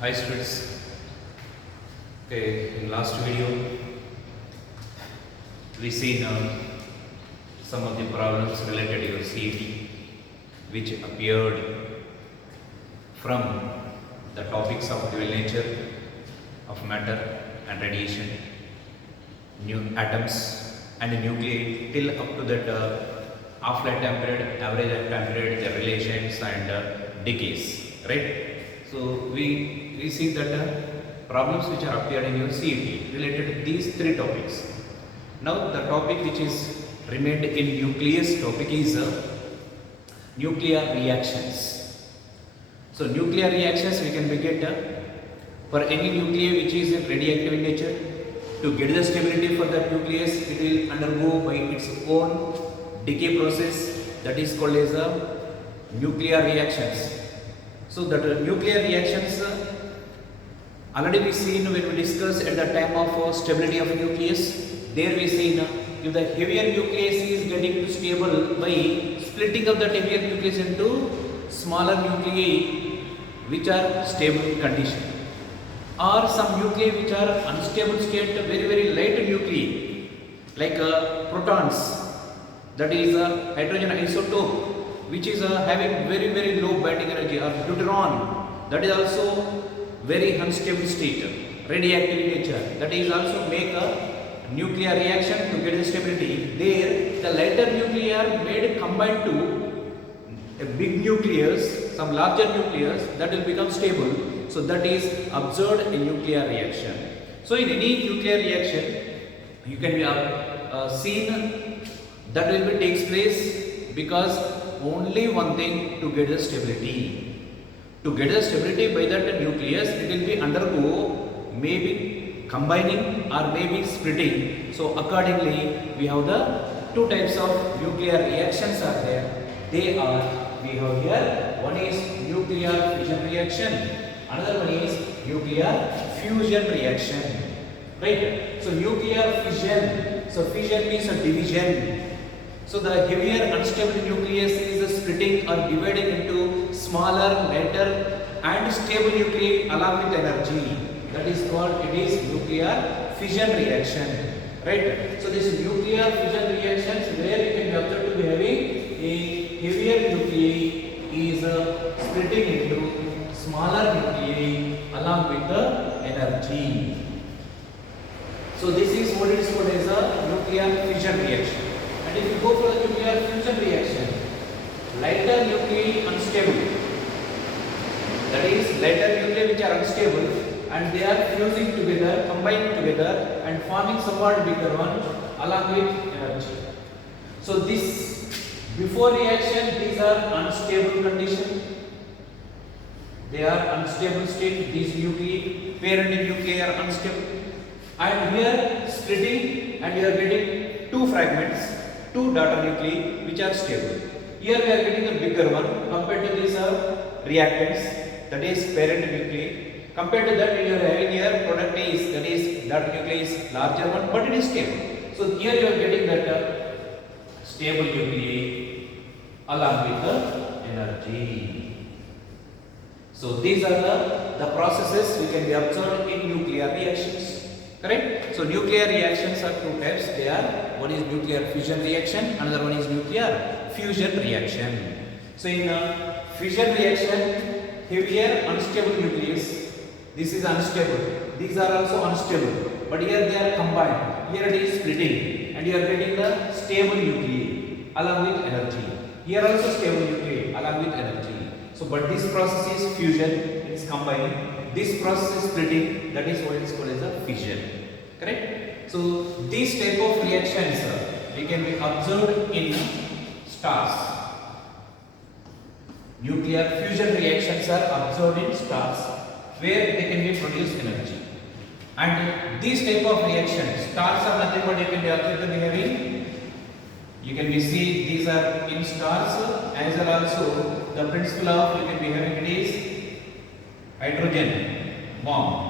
Hi students. Okay, in last video we seen some of the problems related to your CET which appeared from the topics of dual nature of matter and radiation, new atoms and nuclei till up to that half-life time period, average time period, their relations and decays, right? So we see that problems which are appeared in your CET related to these three topics. Now the topic which is remained in nucleus topic is nuclear reactions. So nuclear reactions we can get for any nuclei which is radioactive in nature. To get the stability for that nucleus, it will undergo by its own decay process, that is called as nuclear reactions. So that nuclear reactions already we seen when we discussed at the time of stability of nucleus. There we seen if the heavier nucleus is getting to stable by splitting of that heavier nucleus into smaller nuclei which are stable condition, or some nuclei which are unstable state, very light nuclei like protons, that is a hydrogen isotope which is having very low binding energy, or deuteron, that is also very unstable state, radioactive in nature, that is also make a nuclear reaction to get the stability. There the lighter nuclei are made combined to a big nucleus, some larger nucleus, that will become stable. So that is observed in nuclear reaction. So in any nuclear reaction you can be seen that will be takes place because only one thing, to get the stability. To get the stability by that nucleus, it will be undergo maybe combining or maybe splitting. So accordingly we have the two types of nuclear reactions are there. They are, we have here, one is nuclear fission reaction, another one is nuclear fusion reaction, right? So nuclear fission, so fission means a division. So the heavier unstable nucleus is splitting or dividing into smaller, lighter and stable nuclei along with energy. That is called, it is nuclear fission reaction, right? So this nuclear fission reactions where you can be observed to be having a heavier nuclei is splitting into smaller nuclei along with the energy. So this is what it is called as a nuclear fission reaction. And if you go for the nuclear fusion reaction, lighter nuclei unstable, that is lighter nuclei which are unstable and they are fusing together, combining together and forming somewhat bigger one along with energy. So this, before reaction, these are unstable condition. They are unstable state, these nuclei, parent nuclei are unstable. And here splitting and you are getting two fragments, two daughter nuclei which are stable. Here we are getting a bigger one compared to these reactants, that is parent nuclei. Compared to that you are having here product is, that is daughter nuclei is larger one but it is stable. So here you are getting that stable nuclei along with the energy. So these are the processes we can be observed in nuclear reactions. Correct? So nuclear reactions are two types. They are, one is nuclear fission reaction, another one is nuclear fusion reaction. So in fission reaction, heavier unstable nucleus, this is unstable, these are also unstable, but here they are combined, here it is splitting and you are getting the stable nuclei along with energy. Here also stable nuclei along with energy. So but this process is fusion, it is combining. This process is splitting, that is what is called as a fission. Correct? So these type of reactions they can be observed in stars. Nuclear fusion reactions are observed in stars where they can be produce energy. And these type of reactions, stars are nothing but you can be observed to be having. You can be see these are in stars, as well also the principle of you can be having it is hydrogen bomb.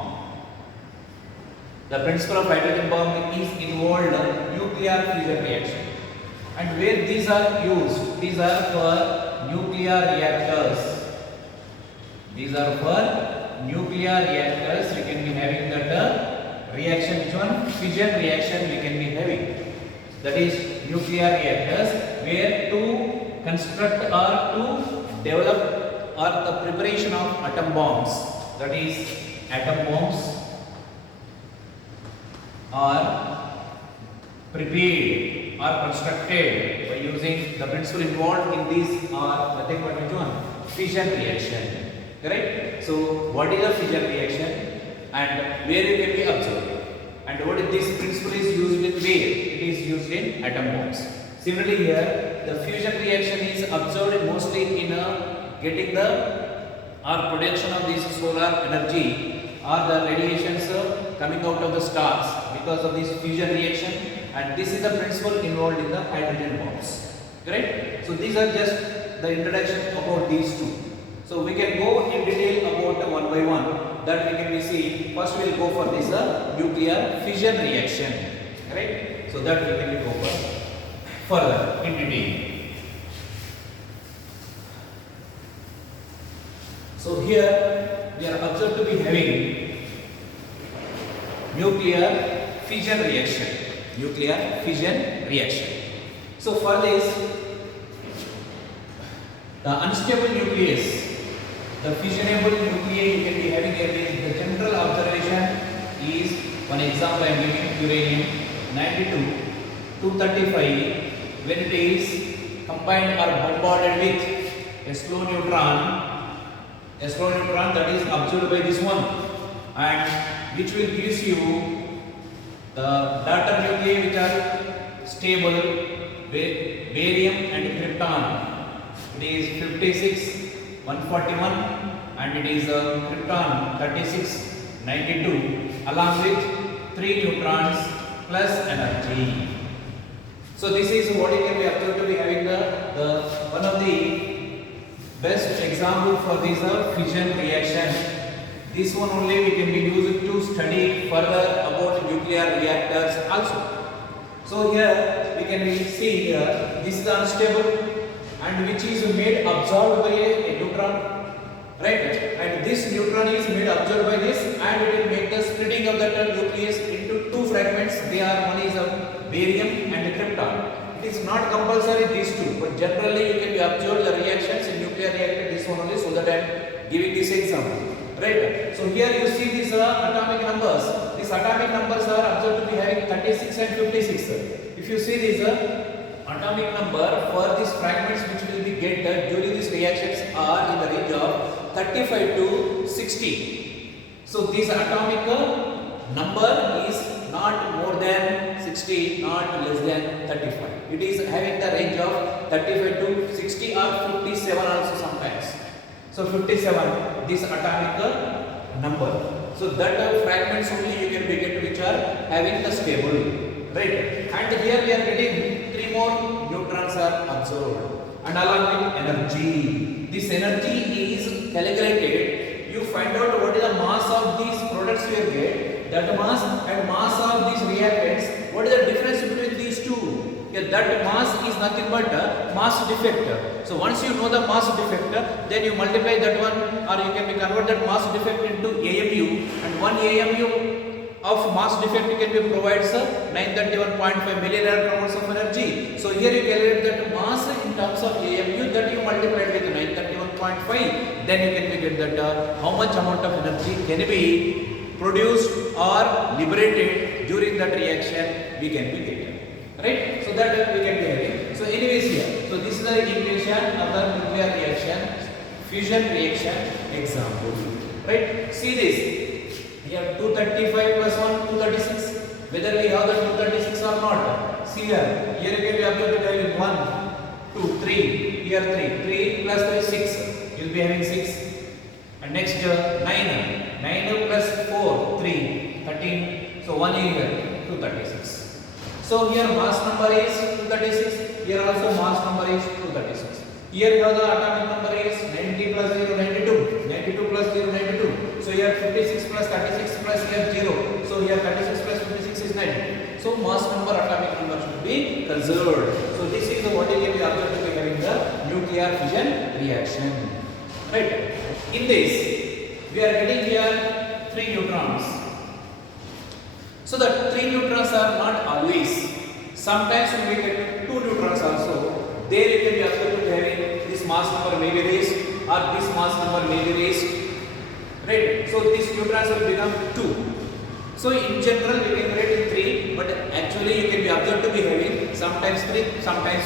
The principle of hydrogen bomb is involved in nuclear fusion reaction. And where these are used, these are for nuclear reactors. These are for nuclear reactors, we can be having that reaction, which one? Fission reaction we can be having. That is nuclear reactors, where to construct or to develop or the preparation of atom bombs. That is atom bombs are prepared or constructed by using the principle involved in these are nothing but which one? Fission reaction. Correct? So what is a fission reaction and where it can be observed? And what is this principle is used in where? It is used in atom bombs. Similarly here, the fusion reaction is observed mostly in getting the or production of this solar energy or the radiations coming out of the stars because of this fusion reaction, and this is the principle involved in the hydrogen bombs. Correct? So these are just the introduction about these two. So we can go in detail about one by one, that we can see. First we will go for this nuclear fission reaction. Correct? So that we can go for further in detail. So here we are observed to be having nuclear fission reaction. Nuclear fission reaction. So for this, the unstable nucleus, the fissionable nuclei you can be having here is the general observation is, one example I am giving, uranium 92, 235, when it is combined or bombarded with a slow neutron that is observed by this one, and which will gives you the daughter nuclei which are stable, barium and krypton. It is 56, 141, and it is krypton 36, 92, along with 3 neutrons plus energy. So this is what you can be observed to be having the one of the best example for this fission reaction. This one only we can be used to study further about nuclear reactors also. So here we can see here, this is unstable and which is made absorbed by a neutron, right? And this neutron is made absorbed by this, and it will make the splitting of that nucleus into 2 fragments. They are, one is barium and krypton. It is not compulsory these two, but generally you can be observed the reactions in nuclear reactor, this one only, so that I am giving this example. Right. So here you see these atomic numbers. These atomic numbers are observed to be having 36 and 56. If you see these atomic number for these fragments which will be get during these reactions are in the range of 35 to 60. So this atomic number is not more than 60, not less than 35. It is having the range of 35 to 60 or 57 also sometimes. So 57, this atomic number. So that fragments only you can be get which are having the stable, right? And here we are getting 3 more neutrons are observed, and along with energy. This energy is calculated. You find out what is the mass of these products you will get. That mass and mass of these reactants. What is the difference between these two? That mass is nothing but mass defect. So once you know the mass defect, then you multiply that one, or you can be convert that mass defect into AMU, and 1 AMU of mass defect can be provides 931.5 million electrons of energy. So here you calculate that mass in terms of AMU, that you multiply with 931.5, then you can be get that how much amount of energy can be produced or liberated during that reaction we can be getting. Right? So that we can be having. So anyways here, so this is the equation of the nuclear reaction, fusion reaction example. Right? See this. Here 235 plus 1, 236. Whether we have the 236 or not. See here. Here you can be observed to having 1, 2, 3. Here 3. 3 plus 3, 6. You will be having 6. And next 9. 9 plus 4, 3. 13. So 1 here, 236. So here mass number is 236. Here also mass number is 236. Here you have the atomic number is 90 plus 0, 92. 92 plus 0, 92. So here 56 plus 36 plus here 0. So here 36 plus 56 is 90. So mass number, atomic number should be conserved. So this is what you can be observed to be having the nuclear fission reaction. Right? In this, we are getting here 3 neutrons. So the 3 neutrons are not always. Sometimes when we get 2 neutrons also, there you can be observed to be having this mass number may be raised or this mass number may be raised. Right? So these neutrons will become 2. So in general we can write in 3, but actually you can be observed to be having sometimes 3, sometimes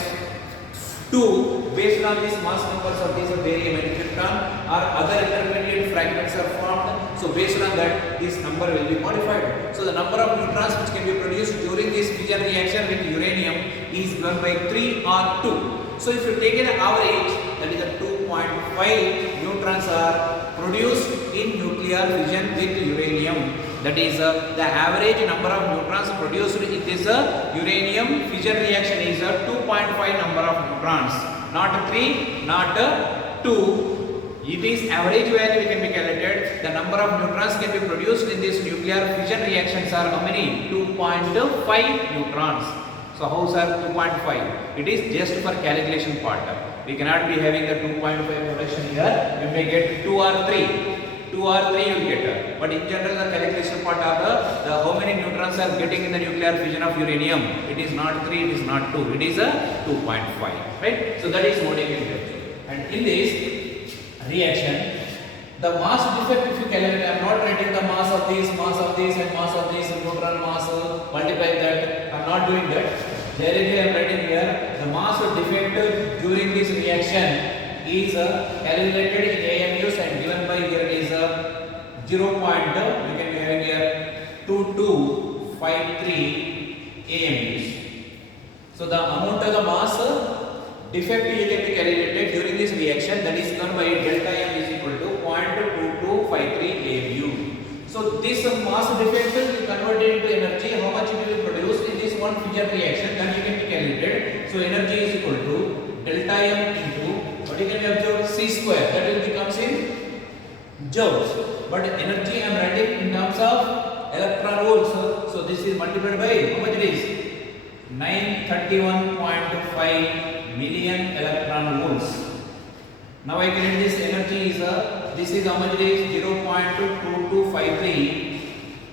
2 based on these mass numbers of these barium and krypton or other intermediate fragments are formed. So based on that this number will be modified. So the number of neutrons which can be produced during this fission reaction with uranium is given by 3 or 2. So if you take an average, that is a 2.5 neutrons are produced in nuclear fission with uranium. That is the average number of neutrons produced in this uranium fission reaction is 2.5 number of neutrons, not 3, not 2. It is average value we can be calculated. The number of neutrons can be produced in this nuclear fission reactions are how many? 2.5 neutrons. So how are 2.5? It is just for calculation part. We cannot be having the 2.5 production here. You may get 2 or 3. 2 or 3 you will get. But in general the calculation part of the how many neutrons are getting in the nuclear fission of uranium. It is not 3, it is not 2. It is a 2.5. Right? So that is what you can get. And in this reaction, the mass defect if you calculate, I am not writing the mass of this and mass of this and neutron mass, multiply that. I am not doing that. Directly I am writing here the mass defect during this reaction is calculated in AMUs and given by here is 0. We can be having here 2253 AMUs. So the amount of the mass defect you can be calculated during this reaction, that is given by delta M is equal to 0.2253 AMU. So this mass defect is converted into energy. How much it will produce in this one fission reaction, then you can be calculated. So energy is equal to delta M into what you can be observed C square. That will becomes in joules. But energy I am writing in terms of electron volts. So this is multiplied by how much it is? 931.5 million electron volts. Now I can this energy is this is how much it is? 0.2253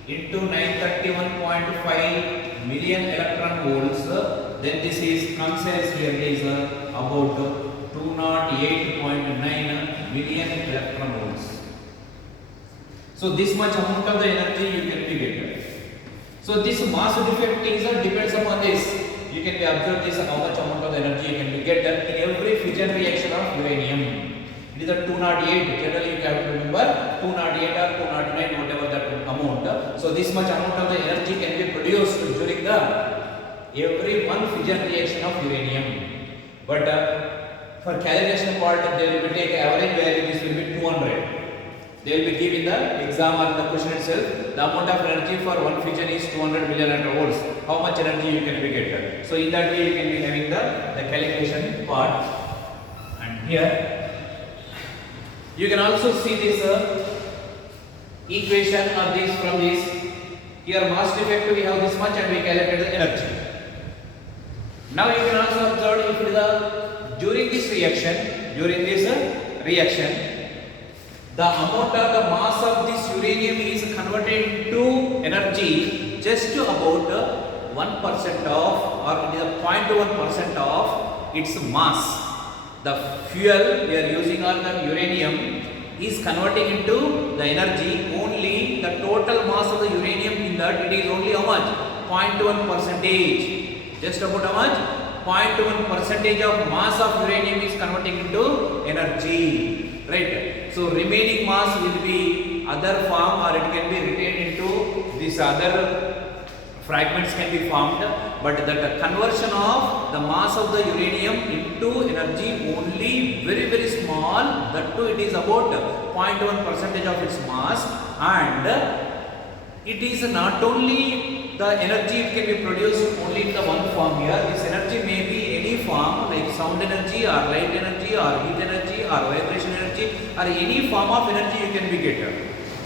into 931.5 million electron volts. Then this is comes as here is about 208.9 million electron volts. So this much amount of the energy you can be getting. So this mass defect is depends upon this. You can be observe this how much amount of the energy you can be get in every fission reaction of uranium. It is a 208. Generally you have to remember 208 or 209 whatever that amount. So this much amount of the energy can be produced during the every one fission reaction of uranium. But for calculation part they will be take average value, this will be 200. They will be given the exam or the question itself. The amount of energy for one fission is 200 million volts. How much energy you can be get? So in that way you can be having the calculation part. And here you can also see this equation or this from this. Here mass defect we have this much and we calculate the energy. Now you can also observe if it is during this reaction, the amount of the mass of this uranium is converted into energy just about 1% of, or it is 0.1% of its mass. The fuel we are using on the uranium is converting into the energy only the total mass of the uranium in that it is only how much? 0.1%. Just about how much? 0.1% of mass of uranium is converting into energy. Right? So remaining mass will be other form or it can be retained into this other fragments can be formed, but the conversion of the mass of the uranium into energy only very small, that too it is about 0.1% of its mass, and it is not only the energy it can be produced only in the one form here. This energy may be any form like sound energy or light energy or heat energy or vibration energy or any form of energy you can be get.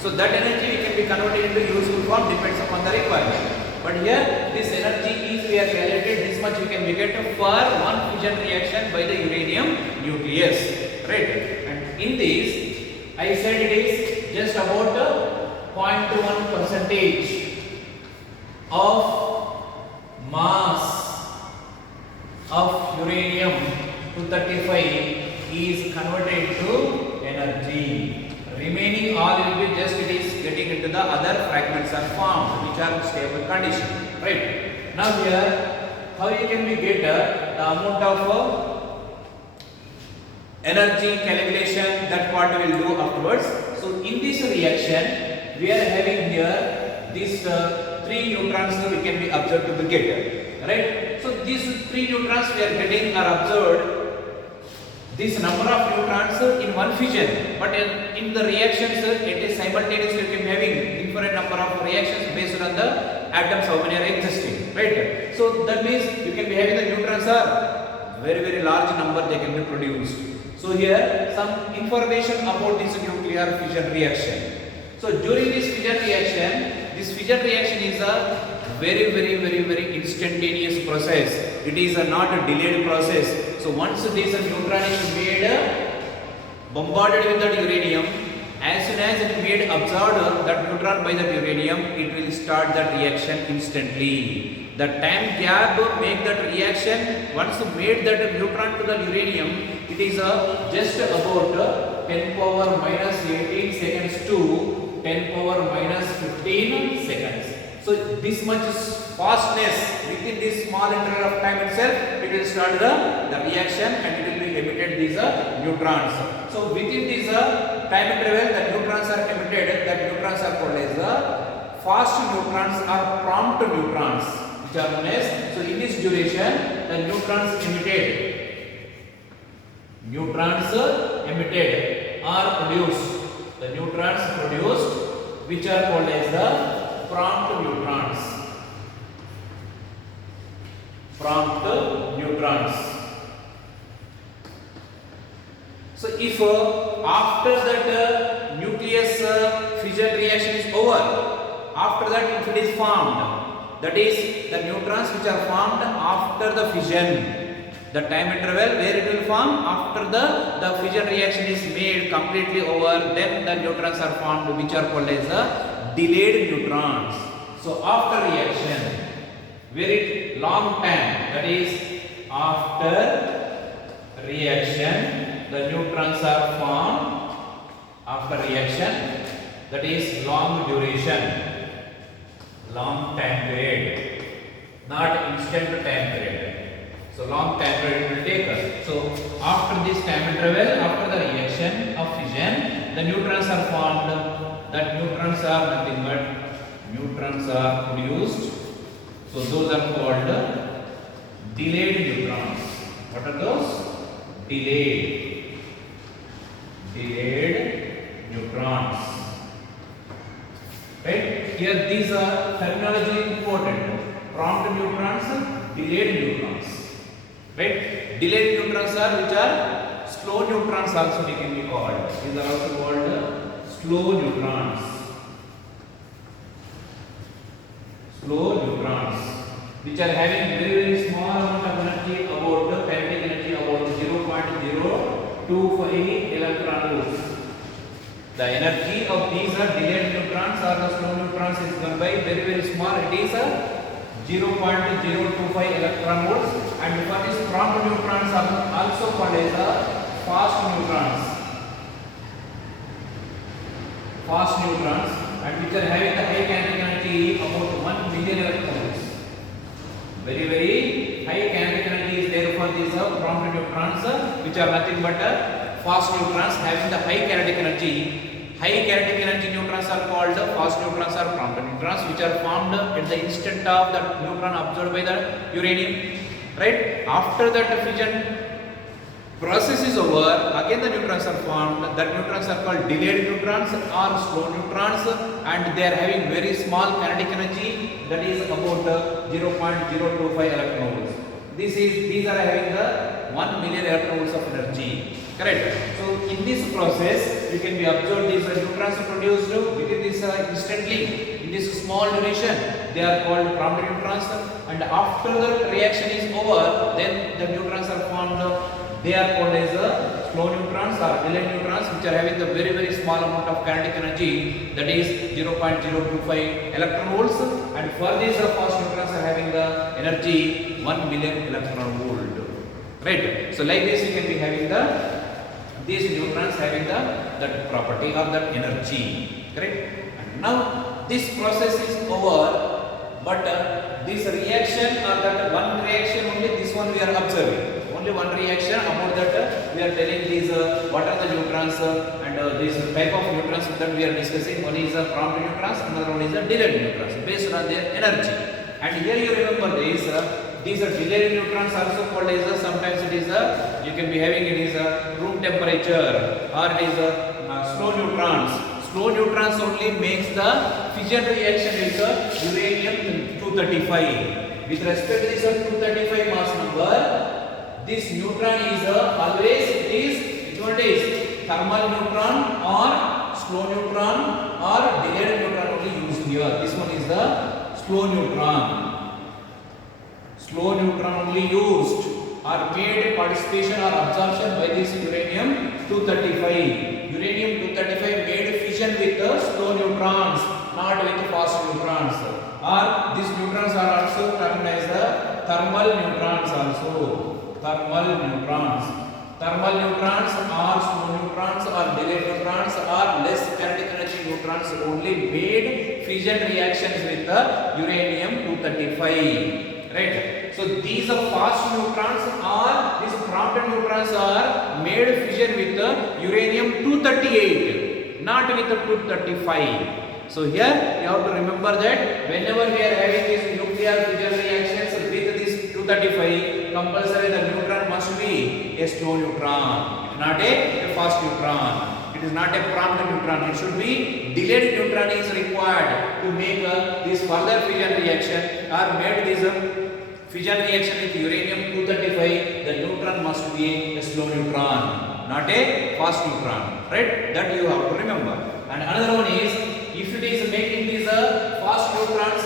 So that energy can be converted into useful form depends upon the requirement. But here this energy is we are calculated this much you can be get for one fission reaction by the uranium nucleus. Right? And in this I said it is just about 0.1 percentage of mass of uranium-235 is converted to energy. Remaining all will be just it is getting into the other fragments are formed which are in stable condition. Right. Now here, how you can we get the amount of energy calculation, that part we will do afterwards. So in this reaction, we are having here these 3 neutrons we can be observed to be get. Right. So these 3 neutrons we are getting are observed. This number of neutrons in one fission, but in the reactions it is simultaneously you can having different number of reactions based on the atoms how many are existing, right? So that means you can be having the neutrons are very large number they can be produced. So here some information about this nuclear fission reaction. So during this fission reaction is a very instantaneous process. It is not a delayed process. So once this neutron is made bombarded with that uranium, as soon as it made absorbed that neutron by that uranium, it will start that reaction instantly. The time gap make that reaction once made that neutron to the uranium, it is just about 10 power minus 18 seconds to 10 power minus 15 seconds. So this much fastness within this small interval of time itself, it will start the reaction and it will be emitted these neutrons. So within this time interval, the neutrons are emitted. That neutrons are called as fast neutrons or prompt neutrons, which are known as. So in this duration, the neutrons emitted are produced. The neutrons produced, which are called as the prompt neutrons. So if after that nucleus fission reaction is over, after that if it is formed, that is the neutrons which are formed after the fission, the time interval where it will form after the fission reaction is made completely over, then the neutrons are formed, which are called as the delayed neutrons. So after reaction, very long time, that is after reaction, the neutrons are formed. After reaction, that is long duration, long time period, not instant time period. So long time period will take us. So after this time interval, after the reaction of fission, the neutrons are formed. That neutrons are nothing but neutrons are produced. So those are called delayed neutrons. What are those? Delayed neutrons. Right? Here these are terminology important. Prompt neutrons, delayed neutrons. Right? Delayed neutrons are which are slow neutrons also they can be called. These are also called slow neutrons, which are having very small amount of energy, about kinetic energy about 0.025 electron volts. The energy of these are delayed neutrons or the slow neutrons is done by very small. It is 0.025 electron volts, and for this prompt neutrons are also called as fast neutrons. And which are having the high kinetic energy about 1 million electron volts. Very high kinetic energy is there for these prompt neutrons, which are nothing but fast neutrons having the high kinetic energy. High kinetic energy neutrons are called fast neutrons or prompt neutrons, which are formed at the instant of the neutron absorbed by the uranium. Right? After that fission process is over, again the neutrons are formed. That neutrons are called delayed neutrons or slow neutrons, and they are having very small kinetic energy, that is about 0.025 electron volts. These are having the 1 million electron volts of energy. Correct? So in this process, you can be observed these neutrons are produced within this instantly in this small duration. They are called prompt neutrons, and after the reaction is over, then the neutrons are formed. They are called as slow neutrons or delayed neutrons which are having the very small amount of kinetic energy, that is 0.025 electron volts, and for these fast neutrons are having the energy 1 million electron volt. Right? So like this you can be having these neutrons having that property or that energy. Correct? And now this process is over, but this reaction or that one reaction only, this one we are observing. Only one reaction, about that we are telling these what are the neutrons and this type of neutrons that we are discussing. One is prompt neutrons, another one is delayed neutrons based on their energy. And here you remember this. These are delayed neutrons also called as sometimes it is you can be having it is room temperature, or it is slow neutrons. Slow neutrons only makes the fission reaction with uranium-235. With respect to this 235 mass number, this neutron is always it is thermal neutron or slow neutron or delayed neutron only used here. This one is the slow neutron. Slow neutron only used or made participation or absorption by this uranium-235. Uranium-235 made fission with the slow neutrons, not with fast neutrons. Or these neutrons are also termed as the thermal neutrons also. Thermal neutrons. Thermal neutrons or slow neutrons or delayed neutrons or less kinetic energy neutrons only made fission reactions with the uranium-235. Right? So these are fast neutrons or these prompt neutrons are made fission with the uranium-238, not with the 235. So here you have to remember that whenever we are having these nuclear fission reactions with this 235, compulsory the neutron must be a slow neutron, not a fast neutron. It is not a prompt neutron. It should be delayed neutron is required to make this further fission reaction or made this fission reaction with uranium-235. The neutron must be a slow neutron, not a fast neutron. Right? That you have to remember. And another one is, if it is making these fast neutrons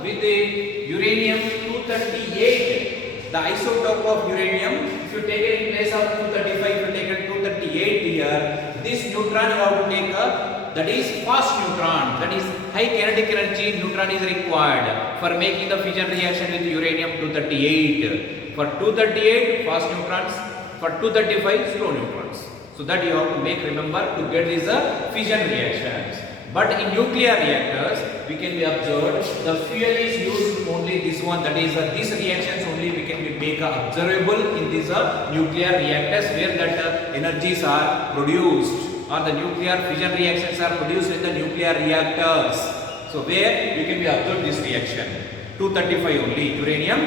with the uranium-238, the isotope of uranium, if you take it in place of 235, if you take it 238 here, this neutron you have to take that is fast neutron, that is high kinetic energy neutron is required for making the fission reaction with uranium-238. For 238 fast neutrons, for 235 slow neutrons. So that you have to remember to get these fission reactions. But in nuclear reactors, we can be observed the fuel is used only this one, that is these reactions only we can make observable in these nuclear reactors where that energies are produced, or the nuclear fission reactions are produced in the nuclear reactors. So where we can be observed this reaction 235 only, uranium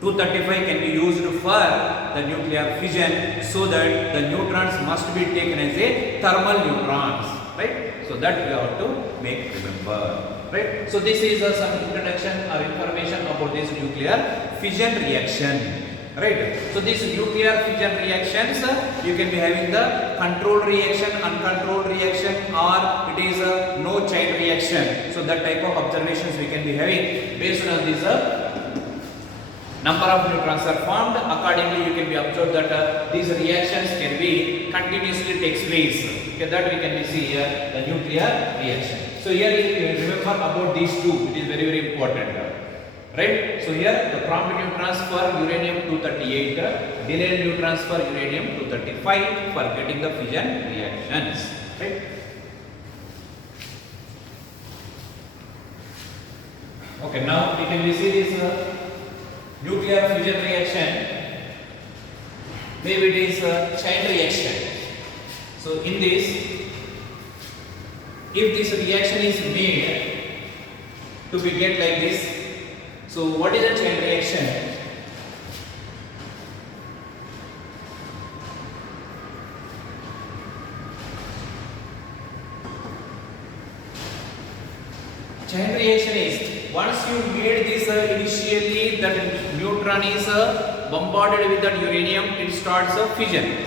235 can be used for the nuclear fission, so that the neutrons must be taken as a thermal neutrons, right? So that we have to remember, right? So this is some introduction or information about this nuclear fission reaction, right? So these nuclear fission reactions, you can be having the controlled reaction, uncontrolled reaction, or it is a no chain reaction. So that type of observations we can be having based on this number of neutrons are formed. Accordingly, you can be observed that these reactions can be continuously takes place. Okay, that we can be see here the nuclear reaction. So here you remember about these two. It is very important, right? So here the prompt neutrons for uranium-238, delayed neutrons for uranium-235 for getting the fission reactions, right? Okay, now we can see this nuclear fission reaction. Maybe it is a chain reaction. So in this, if this reaction is made to be get like this, so what is a chain reaction? Chain reaction is, once you made this initially that neutron is bombarded with that uranium, it starts a fission.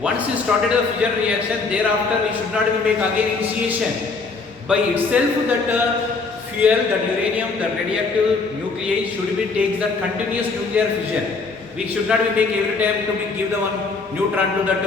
Once you started a fission reaction, thereafter we should not make again initiation. By itself that fuel, that uranium, that radioactive nuclei should be takes that continuous nuclear fission. We should not be make every time to be give the one neutron to that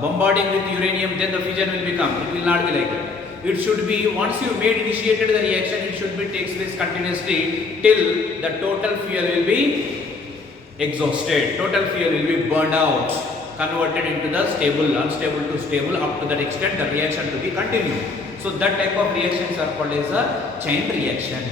bombarding with uranium, then the fission will become. It will not be like that. It should be once you made initiated the reaction, it should be takes place continuously till the total fuel will be exhausted. Total fuel will be burned out, converted into the stable, unstable to stable. Up to that extent, the reaction to be continued. So that type of reactions are called as a chain reaction,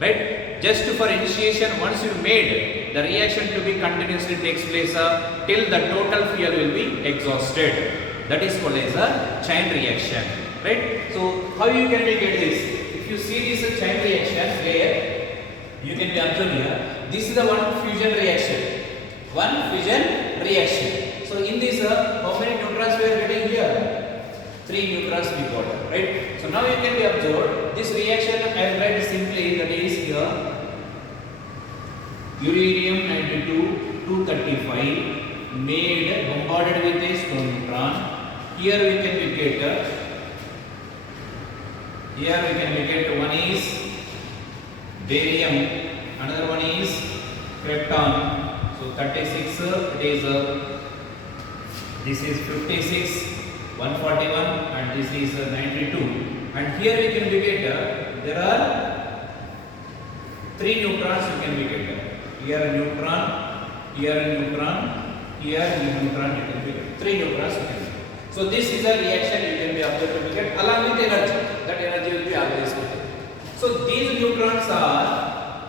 right? Just for initiation, once you made the reaction to be continuously takes place till the total fuel will be exhausted. That is called as a chain reaction, right? So how you can get this? If you see this chain reaction where you can be observed here, this is the one fusion reaction. One fusion reaction. So in this, how many neutrons we are getting here? 3 neutrons we got, right? So now you can be observed this reaction I will write simply, that is here uranium 92 235 made bombarded with a slow neutron. Here we can be get one is barium, another one is krypton. So 36 it is this is 56 141 and this is 92, and here we can be get there are 3 neutrons you can be get. Here a neutron, here a neutron, here a neutron, you can be get 3 neutrons you can get. So this is a reaction you can be observed to be get along with energy. That energy will be always good. So these neutrons are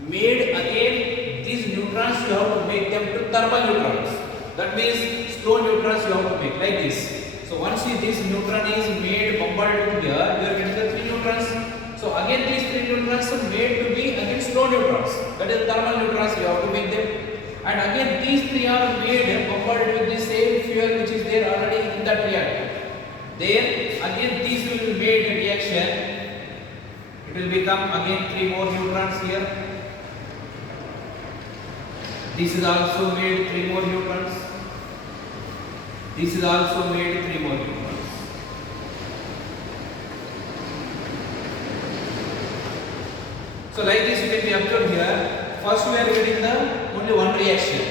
made again. These neutrons you have to make them to thermal neutrons. That means slow neutrons you have to make like this. So once this neutron is made bombarded here, you are getting the 3 neutrons. So again these 3 neutrons are made to be again slow neutrons. That is thermal neutrons you have to make them. And again these 3 are made bombarded with the same fuel which is there already in that reactor. Then again these will be made in reaction. It will become again 3 more neutrons here. This is also made 3 more neutrons. This is also made 3 more neutrons. So like this you can be observed here. First we are getting the only one reaction.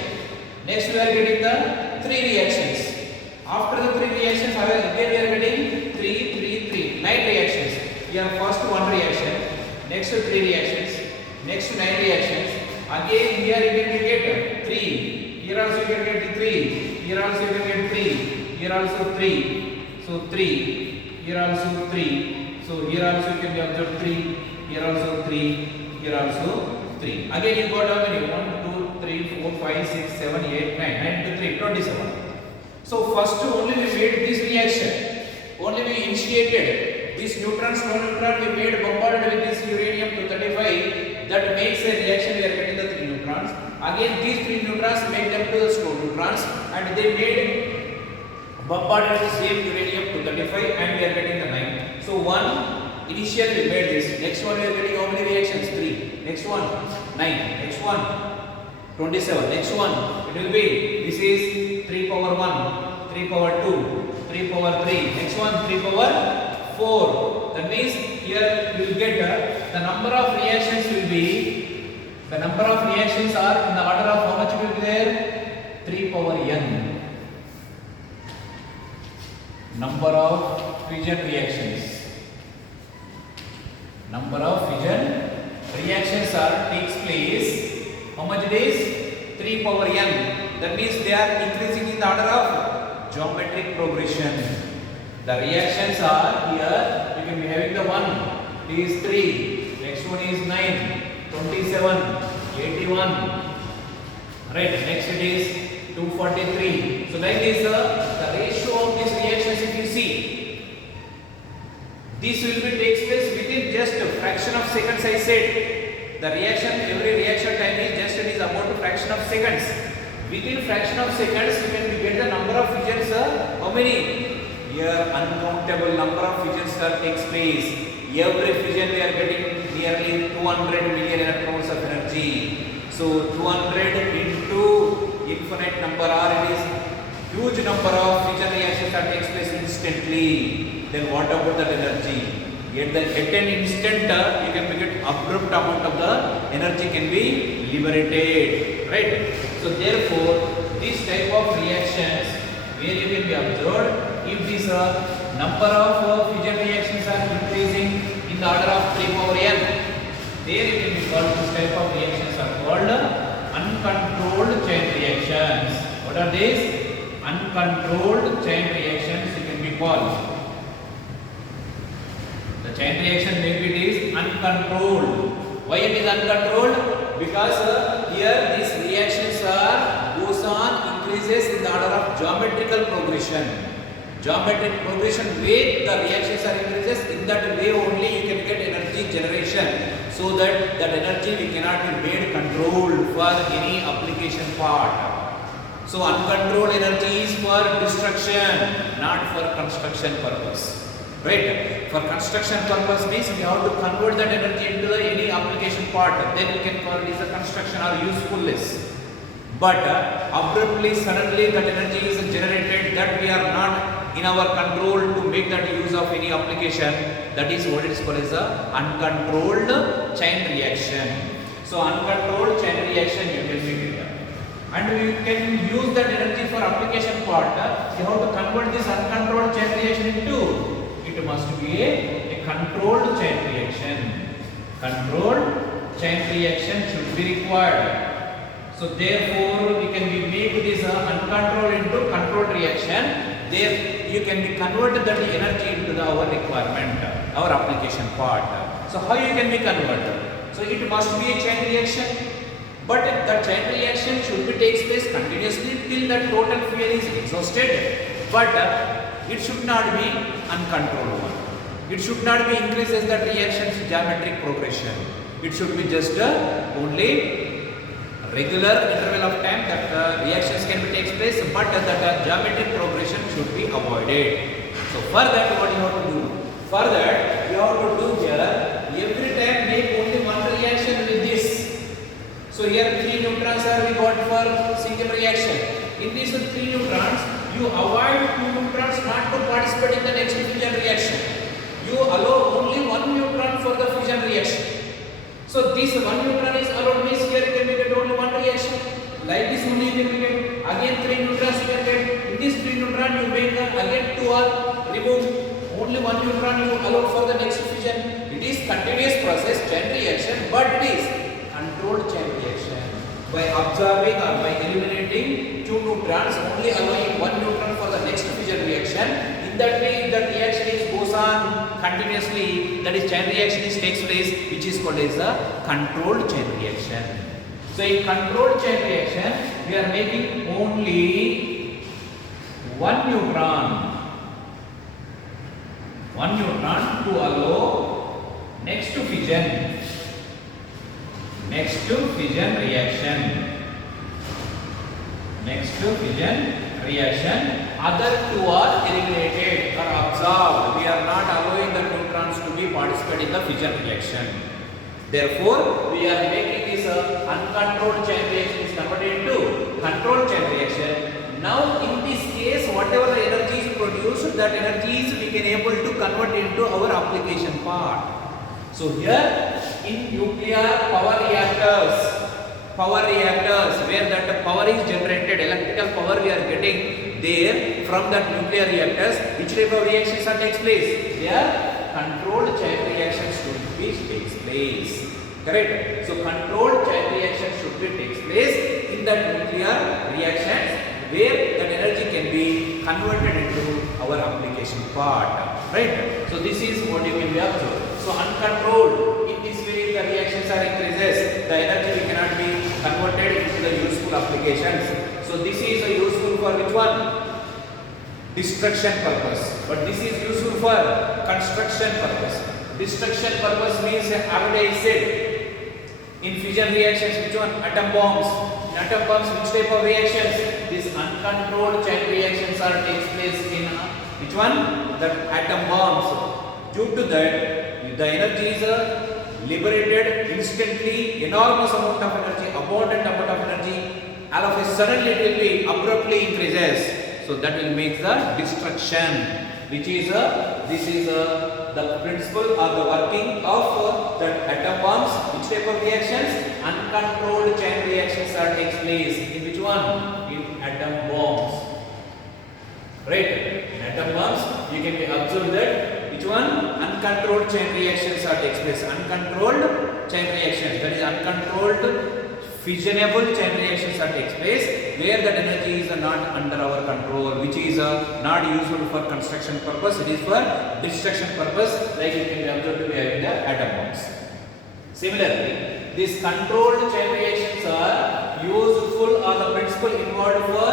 Next we are getting the 3 reactions. After the 3 reactions, again we are getting 3, 9 reactions. Here first 1 reaction, next 3 reactions, next 9 reactions. Again here you can get 3. Here also you can get 3. Here also you can get 3. Here also 3. So 3. Here also 3. So here also you can be observed 3. Here also 3. Here also 3. Again you got how many? 1, 2, 3, 4, 5, 6, 7, 8, 9. 9 to 3, 27. So first only we made this reaction. Only we initiated this neutron, slow neutron we made bombarded with this uranium 235. That makes a reaction. We are getting the 3 neutrons. Again these 3 neutrons make them to the slow neutrons, and they made bombarded with the same uranium 235, and we are getting the 9. So one initial we made this. Next one we are getting how many reactions? 3. Next one 9. Next one 27. Next one it will be this is 3 power 1, 3 power 2, 3 power 3. Next one 3 power 4. That means here we will get the number of reactions will be, the number of reactions are in the order of how much will be there? 3 power n. Number of fission reactions. Number of fission reactions are takes place. How much it is? 3 power n. That means they are increasing in the order of geometric progression. The reactions are here. You can be having the one. It is 3. Next one is 9, 27, 81. Right. Next it is 243. So like this, the ratio of these reactions, if you see, this will be takes place within just a fraction of seconds. I said the reaction, every reaction time is just it is about a fraction of seconds. Within fraction of seconds, you can get the number of fissions. How many? Here uncountable number of fissions takes place. Every fission we are getting nearly 200 million electrons of energy. So 200 into infinite number, or it is huge number of fission reactions that takes place instantly. Then what about that energy? At an instant, you can make it abrupt amount of the energy can be liberated, right? So therefore, this type of reactions where you can be observed if this number of fission reactions are increasing in the order of 3 power n, there you can be called this type of reactions are called uncontrolled chain reactions. What are these? Uncontrolled chain reactions you can be called. The chain reaction maybe it is uncontrolled. Why it is uncontrolled? Because here these reactions are goes on increases in the order of geometrical progression. Geometric progression way the reactions are increases, in that way only you can get energy generation, so that energy we cannot be made controlled for any application part. So uncontrolled energy is for destruction, not for construction purpose, right? For construction purpose means we have to convert that energy into any application part, then we can call it as a construction or usefulness. But abruptly, suddenly that energy is generated, that we are not in our control to make that use of any application. That is what it is called as a uncontrolled chain reaction. So uncontrolled chain reaction you can make it, and we can use that energy for application part. You have to convert this uncontrolled chain reaction into, it must be a controlled chain reaction. Controlled chain reaction should be required. So therefore we can be make this uncontrolled into controlled reaction. There you can be converted that energy into our requirement, our application part. So how you can be converted? So it must be a chain reaction, but the chain reaction should be takes place continuously till the total fuel is exhausted. But it should not be uncontrolled one. It should not be increases that reaction's geometric progression. It should be just only regular interval of time that reactions can be takes place, but that geometric progression should be avoided. So for that what you have to do? For that you have to do here, every time make only one reaction with this. So here 3 neutrons are we got for single reaction. In these 3 neutrons, you avoid 2 neutrons not to participate in the next fission reaction. You allow only 1 neutron for the fission reaction. So this 1 neutron is allowed, means here you can get only 1 reaction. Like this only you can get. Again 3 neutrons you can get. In this 3 neutron you make again 2 are removed. Only 1 neutron you allow for the next fission. It is continuous process, chain reaction, but it is controlled chain reaction. By observing or by eliminating 2 neutrons, only allowing 1 neutron for the next fission reaction. In that way, if that reaction is goes on continuously, that is chain reaction is takes place, which is called as a controlled chain reaction. So in controlled chain reaction, we are making only 1 neutron. 1 neutron to allow next to fission. Next to fission reaction. Next to fission reaction, other 2 are eliminated or absorbed. We are not allowing the neutrons to be participate in the fission reaction. Therefore, we are making this uncontrolled chain reaction is converted into controlled chain reaction. Now, in this case, whatever the energy is produced, that energy is we can able to convert into our application part. So here in nuclear power reactors where that power is generated, electrical power we are getting there from that nuclear reactors, which type of reactions are takes place? There controlled chain reactions should be takes place. Correct? So controlled chain reaction should be takes place in that nuclear reactions where that energy can be converted into our application part. Right? So this is what you can be observed. So uncontrolled, in this way the reactions are increases, the energy we cannot be converted into the useful applications. So this is useful for which one? Destruction purpose. But this is useful for construction purpose. Destruction purpose means already I said in fission reactions, which one? Atom bombs. In atom bombs, which type of reactions? These uncontrolled chain reactions are takes place in which one? The atom bombs. Due to that, the energy is liberated instantly, enormous amount of energy, abundant amount of energy. All of a sudden it will be abruptly increases. So that will make the destruction, which is this is the principle or the working of that atom bombs. Which type of reactions? Uncontrolled chain reactions are takes place. In which one? In atom bombs. Right? In atom bombs, you can observe that which one? Uncontrolled chain reactions are takes place. Uncontrolled chain reactions. That is uncontrolled fissionable chain reactions are takes place where that energy is not under our control, which is not useful for construction purpose. It is for destruction purpose, like you can observe to be having the atom bombs. Similarly, these controlled chain reactions are useful or the principle involved for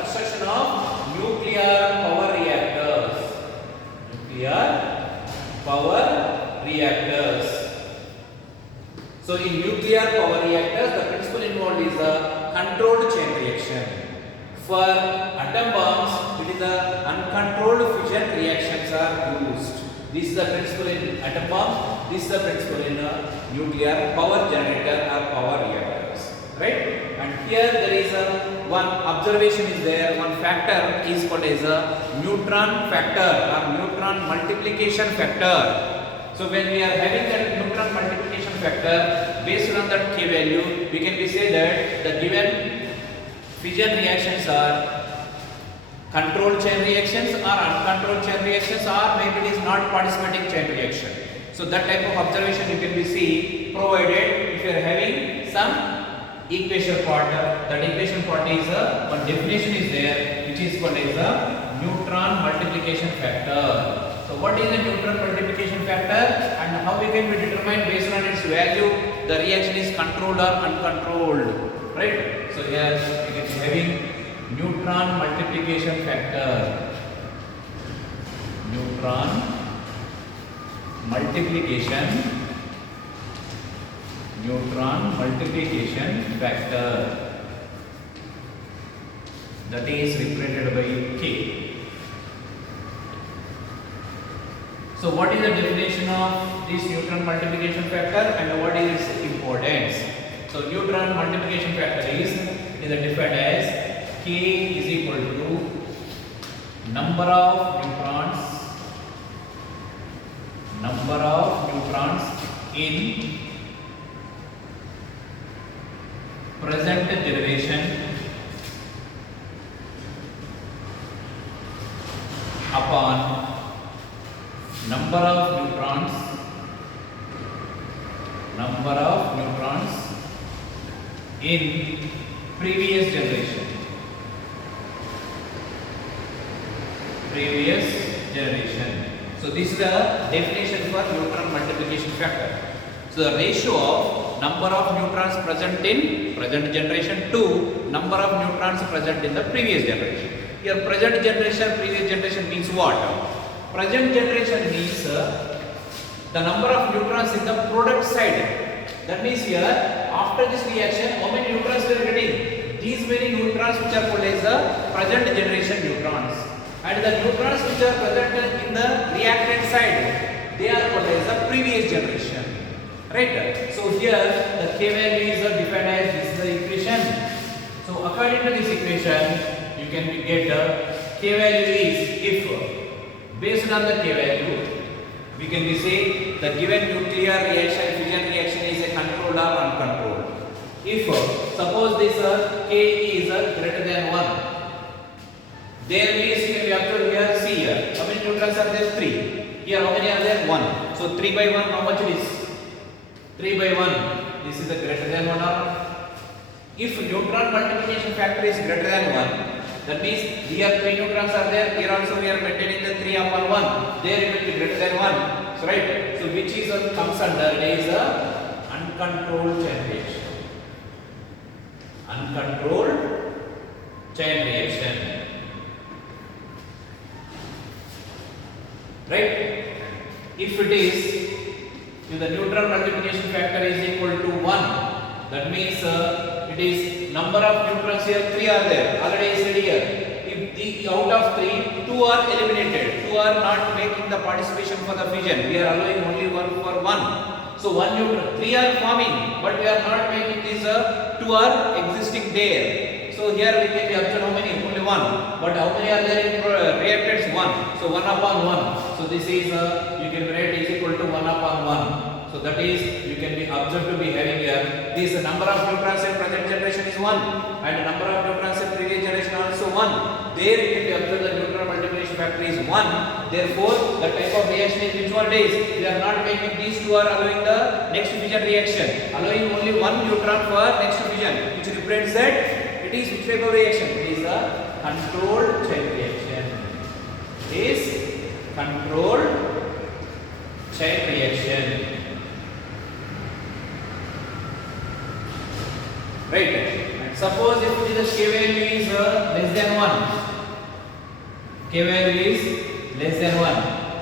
construction of nuclear power reactors. Nuclear power reactors. So in nuclear power reactors, the principle involved is a controlled chain reaction. For atom bombs, it is a uncontrolled fission reactions are used. This is the principle in atom bomb. This is the principle in nuclear power generator or power reactors. Right? And here there is one observation is there. One factor is called as a neutron factor or neutron multiplication factor. So when we are having that neutron multiplication factor, based on that K value, we can say that the given fission reactions are controlled chain reactions or uncontrolled chain reactions, or maybe it is not participating chain reaction. So that type of observation you can see provided if you are having some equation part. That equation part is one definition is there, which is called as a neutron multiplication factor. So what is the neutron multiplication factor and how we can determine based on its value the reaction is controlled or uncontrolled, right? So here we can having neutron multiplication factor. Neutron multiplication factor, that is represented by K. So what is the definition of this neutron multiplication factor and what is its importance? So neutron multiplication factor is defined as K is equal to number of neutrons in present generation upon number of neutrons in previous generation. So this is the definition for neutron multiplication factor. So the ratio of number of neutrons present in present generation to number of neutrons present in the previous generation. Here present generation, previous generation means what? Present generation means the number of neutrons in the product side. That means here after this reaction, how many neutrons we are getting? These many neutrons which are called as the present generation neutrons. And the neutrons which are present in the reactant side, they are called as the previous generation. Right? So here the K value is defined as this is the equation. So according to this equation, you can get the K value is if based on the K value, we can say the given nuclear reaction, fission reaction is a controlled or uncontrolled. If suppose this K is greater than 1, there is can be observed here, see here, how many neutrons are there? 3. Here how many are there? 1. So 3 by 1, how much it is? 3 by 1, this is the greater than 1 or if neutron multiplication factor is greater than 1, that means here 3 neutrons are there, here also we are maintaining the 3 upon 1, there it will be greater than 1. So right, so which is comes under is uncontrolled chain reaction. Uncontrolled chain reaction. Right? If it is, if the neutron multiplication factor is equal to 1, that means it is number of neutrons here 3 are there, already I said here. If the out of 3, 2 are eliminated, 2 are not making the participation for the fission, we are allowing only 1 for 1. So 1 neutron, 3 are forming, but we are not making this 2 are existing there. So here we can observe how many, only 1. But how many are there in reactants? 1. So 1 upon 1. So this is you can write is equal to 1 upon 1. So that is you can be observed to be having here. This number of neutrons in present generation is 1 and number of neutrons in previous generation also 1. There you can be observed the neutron multiplication factor is 1. Therefore the type of reaction is which one is? We are not making these two are allowing the next fission reaction. Allowing only one neutron for next fission, which represents that it is which type of reaction? It is a controlled chain reaction. It is controlled chain reaction. Right. And suppose if the K value is less than 1. K value is less than 1.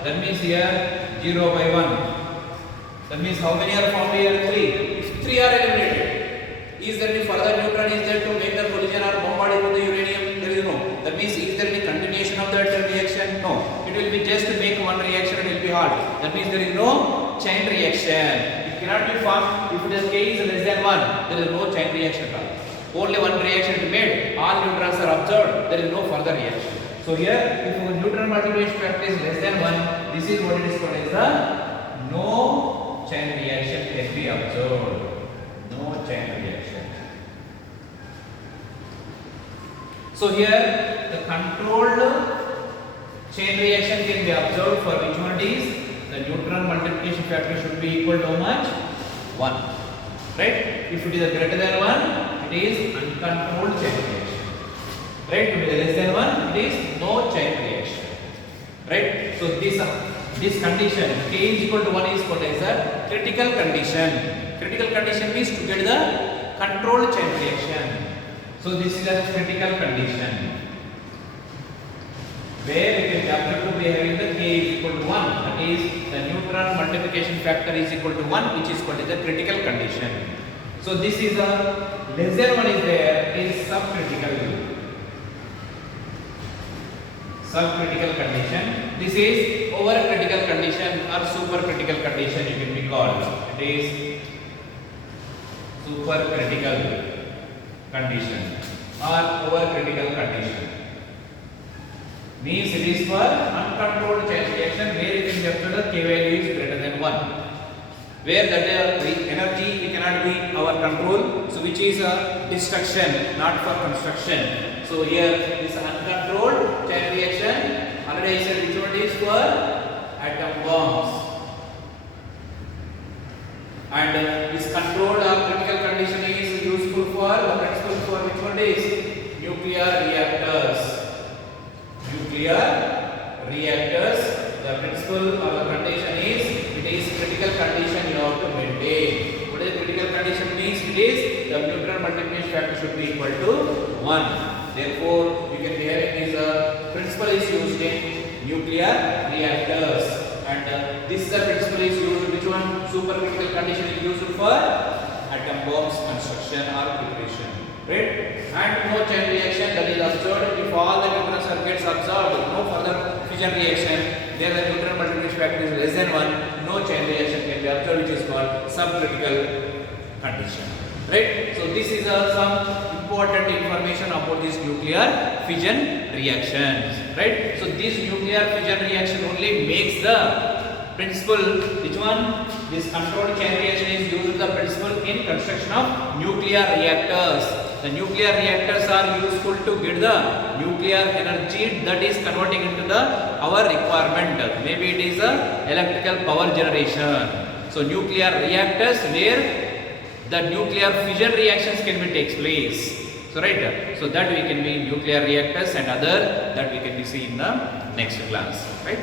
That means here 0 by 1. That means how many are formed here? 3. If 3 are eliminated, is there any further neutron is there to make the collision or bombarded with the uranium? There is no. That means is there any continuation of that reaction? No. It will be just to make one reaction, it will be hard. That means there is no chain reaction. Cannot be formed if the K is less than 1. There is no chain reaction at all. Only one reaction is made. All neutrons are observed. There is no further reaction. So here, if a neutron multiplication factor is less than 1, this is what it is called as the no chain reaction can be observed. No chain reaction. So here, the controlled chain reaction can be observed for which one it is? The neutron multiplication factor should be equal to how much? 1. Right? If it is greater than 1, it is uncontrolled chain reaction. Right? If it is less than 1, it is no chain reaction. Right? So this condition K is equal to 1 is called as a critical condition. Critical condition means to get the controlled chain reaction. So this is a critical condition where we can observe to be having the K is equal to 1. That is the neutron multiplication factor is equal to 1, which is called as the critical condition. So this is a less than 1 is there, is subcritical. Subcritical condition. This is overcritical condition or supercritical condition you can be called. It is supercritical condition or overcritical condition. Means it is for uncontrolled chain reaction where you can observe the K value is greater than 1. Where that the energy we cannot be our control. So which is a destruction, not for construction. So here this uncontrolled chain reaction. Already I said which one is for atom bombs. And this controlled or critical condition is useful for the principle for which one is nuclear reactors. Nuclear reactors, the principle or the condition is it is critical condition you have to maintain. What is critical condition means? It is the neutron multiplication factor should be equal to 1. Therefore, you can be having this principle is used in nuclear reactors, and this principle is used. Which one? Supercritical condition is used for atom bombs construction or preparation. Right? And no chain reaction that is observed if all the neutrons are gets observed, no further fission reaction, then the neutron multiplication factor is less than 1, no chain reaction can be observed, which is called subcritical condition. Right? So this is some important information about this nuclear fission reactions. Right? So this nuclear fission reaction only makes the principle, which one? This controlled chain reaction is used the principle in construction of nuclear reactors. The nuclear reactors are useful to get the nuclear energy that is converting into our requirement. Maybe it is a electrical power generation. So nuclear reactors where the nuclear fission reactions can be takes place. So right, so that we can be nuclear reactors and other that we can be see in the next class. Right.